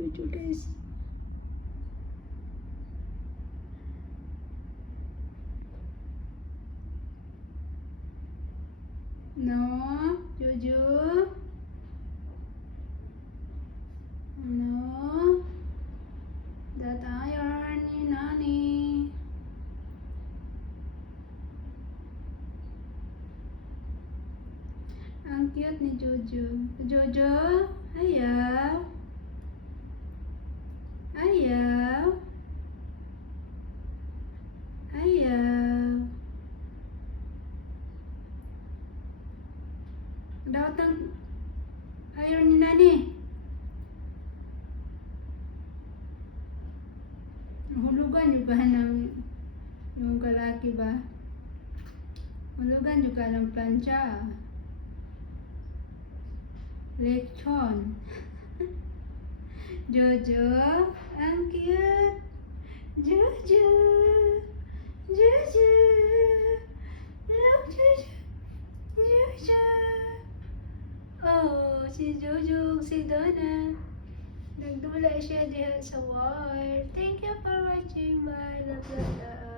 Jojo guys. No, Jojo. No, that iron ni Nani. Ang cute ni Jojo. Jojo, ayaw. Ayaw. Ayaw. Dapat ang iron ni Nani. Hulugan juga ng yung kalaki ba? Hulugan juga ng plancha. Lechon. Jojo, ang cute. Jojo. Jojo. Look, Jojo. Jojo. Oh, si Jojo, si Donna. Nagdula siya diha sa wall. Thank you for watching. Bye. Love, love, love.